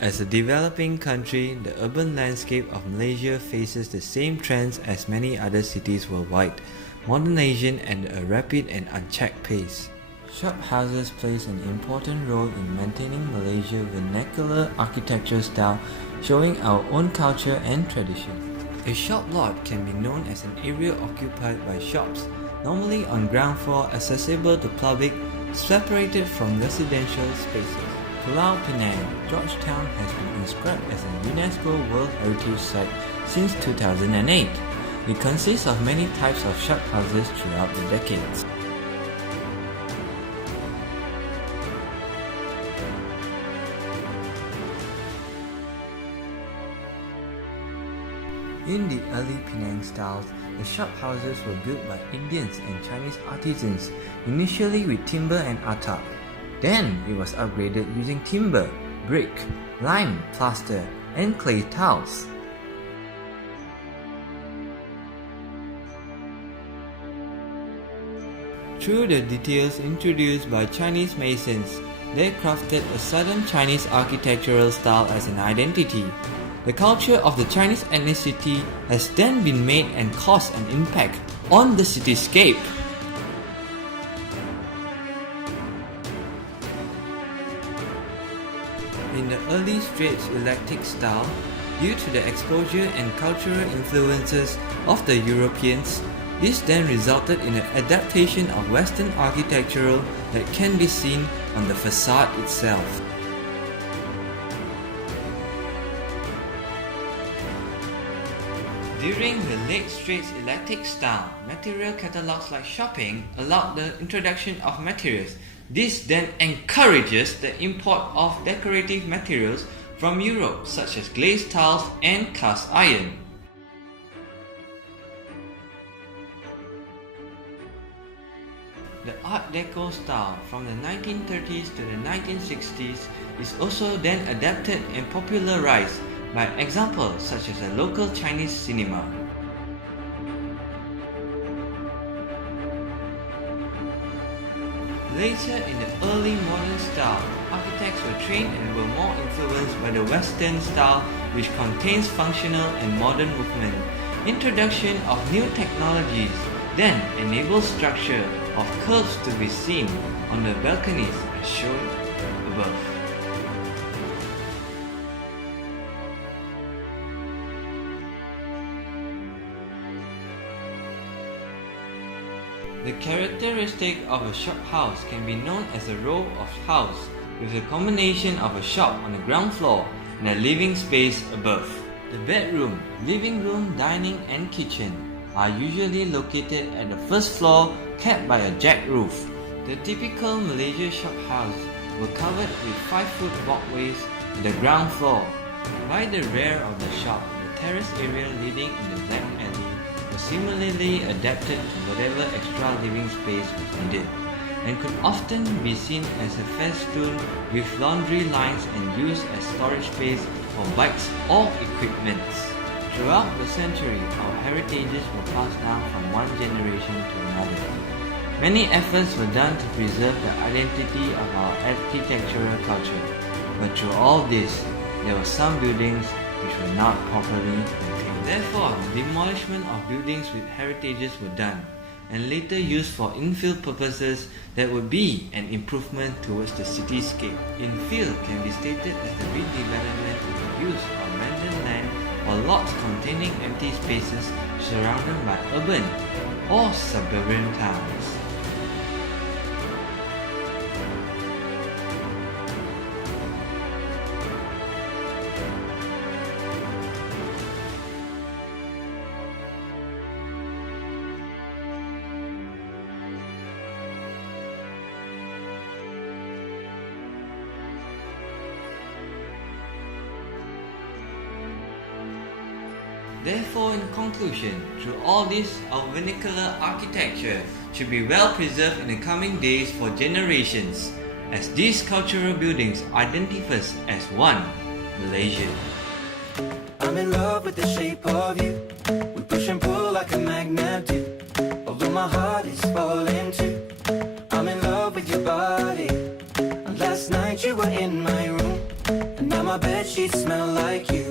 As a developing country, the urban landscape of Malaysia faces the same trends as many other cities worldwide, modernization at a rapid and unchecked pace. Shophouses plays an important role in maintaining Malaysia's vernacular architecture style, showing our own culture and tradition. A shop lot can be known as an area occupied by shops, normally on ground floor accessible to public, separated from residential spaces. Pulau Penang, Georgetown has been inscribed as a UNESCO World Heritage Site since 2008. It consists of many types of shophouses throughout the decades. In the early Penang styles, the shophouses were built by Indians and Chinese artisans, initially with timber and atap. Then it was upgraded using timber, brick, lime, plaster, and clay tiles. Through the details introduced by Chinese masons, they crafted a Southern Chinese architectural style as an identity. The culture of the Chinese ethnicity has then been made and caused an impact on the cityscape. In the early Straits Eclectic style, due to the exposure and cultural influences of the Europeans, this then resulted in an adaptation of Western architecture that can be seen on the facade itself. During the late Straits Eclectic style, material catalogs like shopping allowed the introduction of materials. This then encourages the import of decorative materials from Europe, such as glazed tiles and cast iron. The Art Deco style from the 1930s to the 1960s is also then adapted and popularized by examples such as a local Chinese cinema. Later in the early modern style, architects were trained and were more influenced by the Western style, which contains functional and modern movement. Introduction of new technologies then enabled structure of curves to be seen on the balconies as shown above. The characteristic of a shophouse can be known as a row of houses with a combination of a shop on the ground floor and a living space above. The bedroom, living room, dining and kitchen are usually located at the first floor, capped by a jack roof. The typical Malaysia shophouse were covered with 5-foot walkways at the ground floor. By the rear of the shop, the terrace area leading in the back alley was similarly adapted to whatever extra living space was needed, and could often be seen as a festoon with laundry lines and used as storage space for bikes or equipment. Throughout the century, our heritages were passed down from one generation to another. Many efforts were done to preserve the identity of our architectural culture, but through all this, there were some buildings which were not properly maintained. Therefore, demolishment of buildings with heritages were done, and later used for infill purposes that would be an improvement towards the cityscape. Infill can be stated as the redevelopment of the use of abandoned land or lots containing empty spaces surrounded by urban or suburban towns. Therefore, in conclusion, through all this, our vernacular architecture should be well preserved in the coming days for generations, as these cultural buildings identify us as one Malaysia. I'm in love with the shape of you. We push and pull like a magnet do. Although my heart is falling too. I'm in love with your body. And last night you were in my room, and now my bed sheets smell like you.